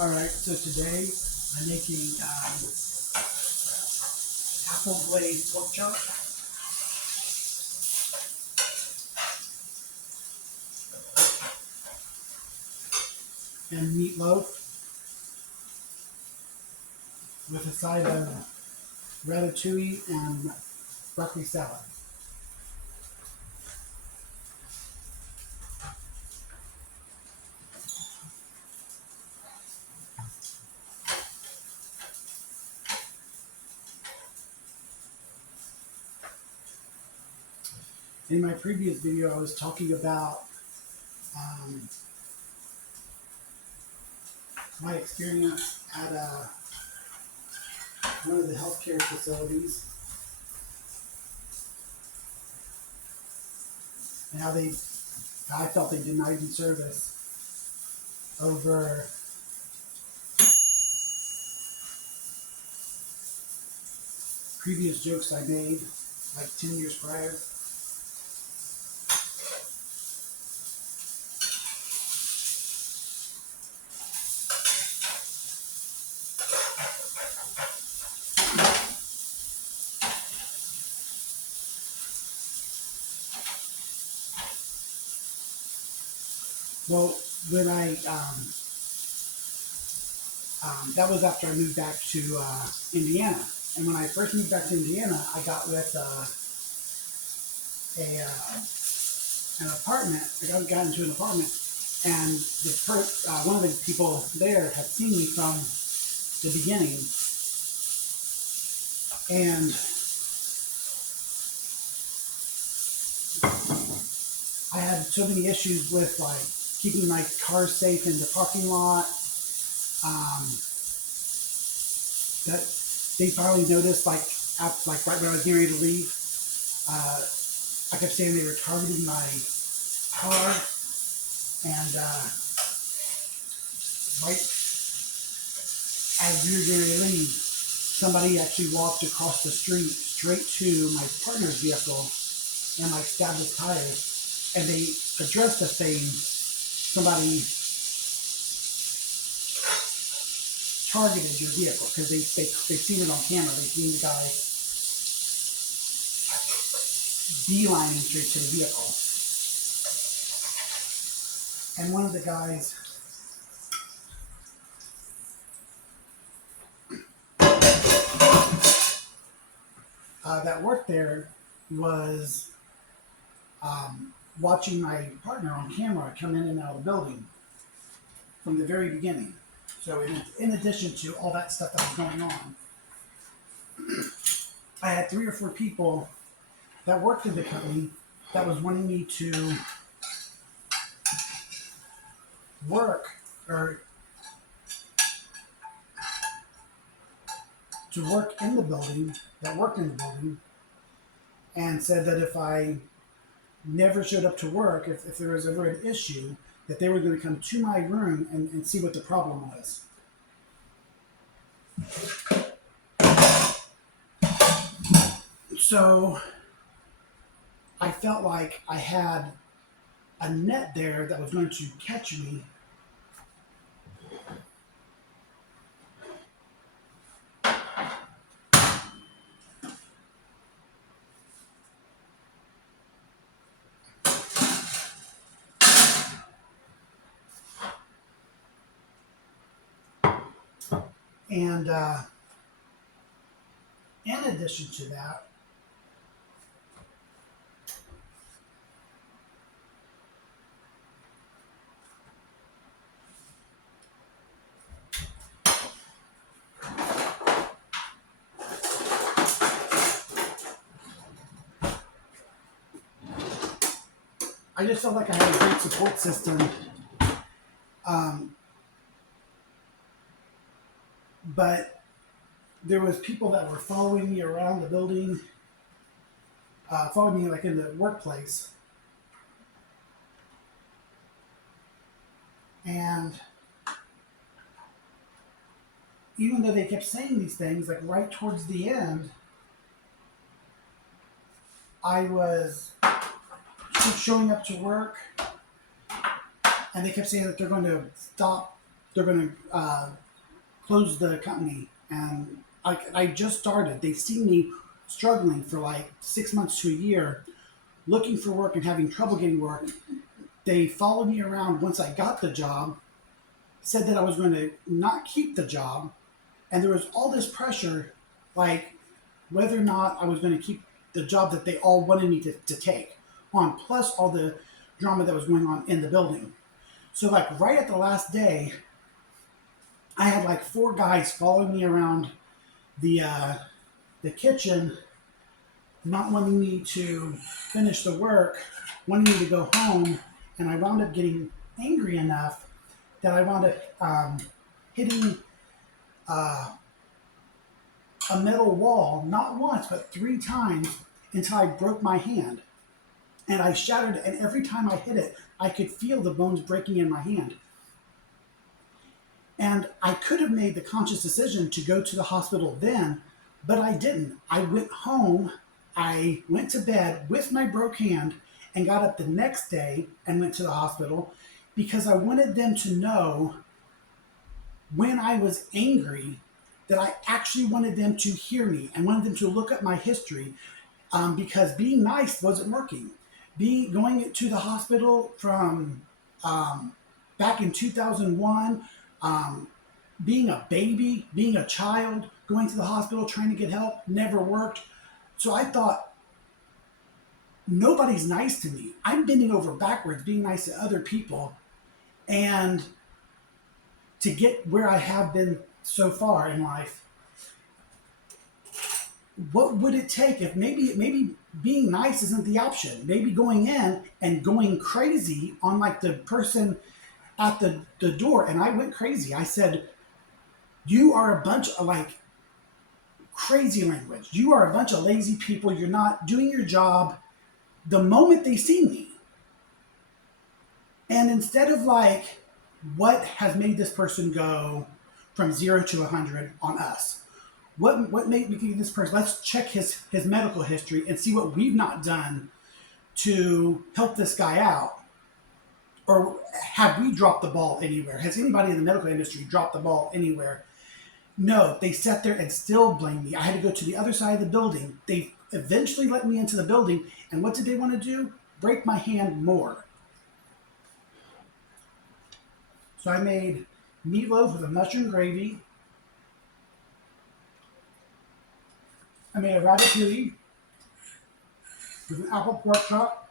Alright, so today I'm making apple glazed pork chop and meatloaf with a side of ratatouille and broccoli salad. In my previous video, I was talking about my experience at one of the healthcare facilities and how I felt they denied me service over previous jokes I made like 10 years prior. Well, when that was after I moved back to Indiana. And when I first moved back to Indiana, I got with an apartment. I got into an apartment, and one of the people there had seen me from the beginning, and I had so many issues with like keeping my car safe in the parking lot. That they finally noticed, like right when I was getting ready to leave, I kept saying they were targeting my car, and right as we were getting ready to leave, somebody actually walked across the street straight to my partner's vehicle and like stabbed his tires, and they addressed us saying somebody targeted your vehicle because they've seen it on camera. They've seen the guy beelining straight to the vehicle. And one of the guys that worked there was watching my partner on camera come in and out of the building from the very beginning. So in addition to all that stuff that was going on, I had 3 or 4 people that worked in the company that was wanting me to work in the building, that worked in the building, and said that if I never showed up to work, if there was ever an issue, that they were going to come to my room and see what the problem was. So I felt like I had a net there that was going to catch me. And in addition to that, I just felt like I had a great support system. But there was people that were following me around the building, following me like in the workplace. And even though they kept saying these things, like right towards the end, I was showing up to work, and they kept saying that they're going to stop they're going to close the company. And I just started. They've seen me struggling for like 6 months to a year, looking for work and having trouble getting work. They followed me around once I got the job, said that I was going to not keep the job, and there was all this pressure, like whether or not I was going to keep the job that they all wanted me to take on, plus all the drama that was going on in the building. So like right at the last day, I had like four guys following me around the uh, the kitchen, not wanting me to finish the work, wanting me to go home, and I wound up getting angry enough that I wound up hitting uh, a metal wall, not once, but 3 times until I broke my hand. And I shattered it, and every time I hit it, I could feel the bones breaking in my hand. And I could have made the conscious decision to go to the hospital then, but I didn't. I went home, I went to bed with my broke hand, and got up the next day and went to the hospital because I wanted them to know when I was angry that I actually wanted them to hear me and wanted them to look at my history, because being nice wasn't working. Going to the hospital from back in 2001, um, being a baby, being a child, going to the hospital trying to get help never worked. So I thought, nobody's nice to me. I'm bending over backwards, being nice to other people, and to get where I have been so far in life, what would it take if maybe being nice isn't the option? Maybe going in and going crazy on like the person at the door. And I went crazy. I said, you are a bunch of like crazy language. You are a bunch of lazy people. You're not doing your job. The moment they see me. And instead of like, what has made this person go from 0 to 100 on us? What made me think this person? Let's check his medical history and see what we've not done to help this guy out. Or have we dropped the ball anywhere? Has anybody in the medical industry dropped the ball anywhere? No, they sat there and still blamed me. I had to go to the other side of the building. They eventually let me into the building, and what did they want to do? Break my hand more. So I made meatloaf with a mushroom gravy. I made a ratatouille with an apple pork chop,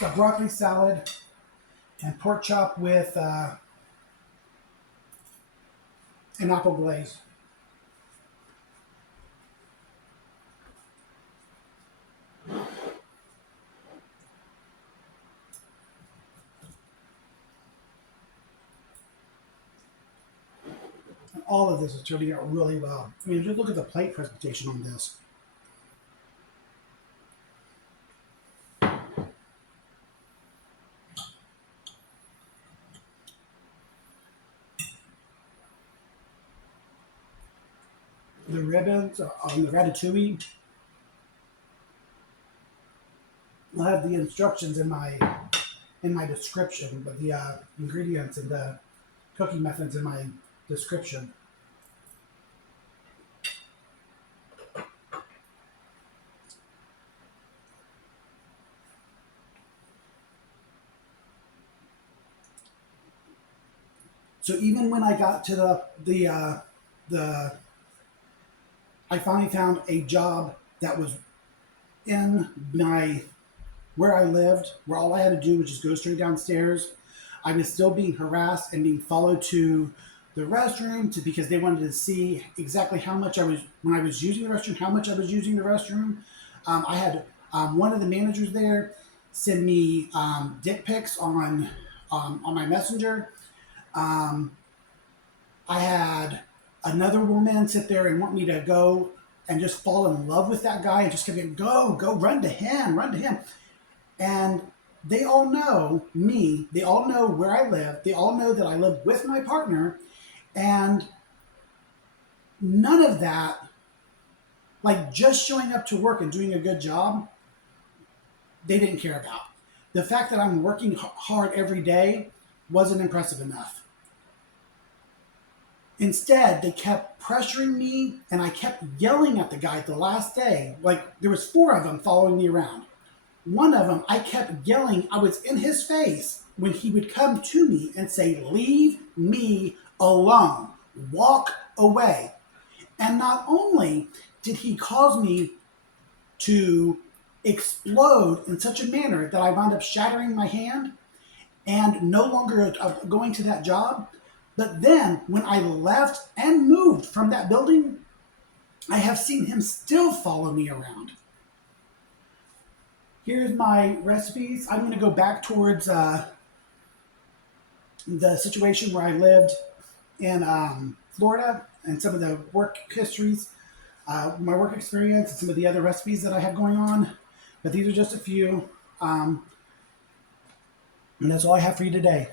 a broccoli salad, and pork chop with an apple glaze. And all of this is turning out really well. I mean, just look at the plate presentation on this. The ribbons on the ratatouille. I'll have the instructions in my description, but the ingredients and the cooking methods in my description. So even when I got to the I finally found a job that was in my where I lived, where all I had to do was just go straight downstairs. I was still being harassed and being followed to the restroom because they wanted to see exactly how much I was when I was using the restroom, how much I was using the restroom. I had one of the managers there send me dick pics on my messenger. Um, I had another woman sit there and want me to go and just fall in love with that guy and just keep going, go, run to him, run to him. And they all know me. They all know where I live. They all know that I live with my partner. And none of that, like just showing up to work and doing a good job, they didn't care about. The fact that I'm working hard every day wasn't impressive enough. Instead, they kept pressuring me, and I kept yelling at the guy the last day. Like, there was four of them following me around. One of them, I kept yelling. I was in his face when he would come to me and say, "Leave me alone. Walk away." And not only did he cause me to explode in such a manner that I wound up shattering my hand and no longer going to that job, but then when I left and moved from that building, I have seen him still follow me around. Here's my recipes. I'm going to go back towards the situation where I lived in Florida and some of the work histories, my work experience, and some of the other recipes that I have going on. But these are just a few. And that's all I have for you today.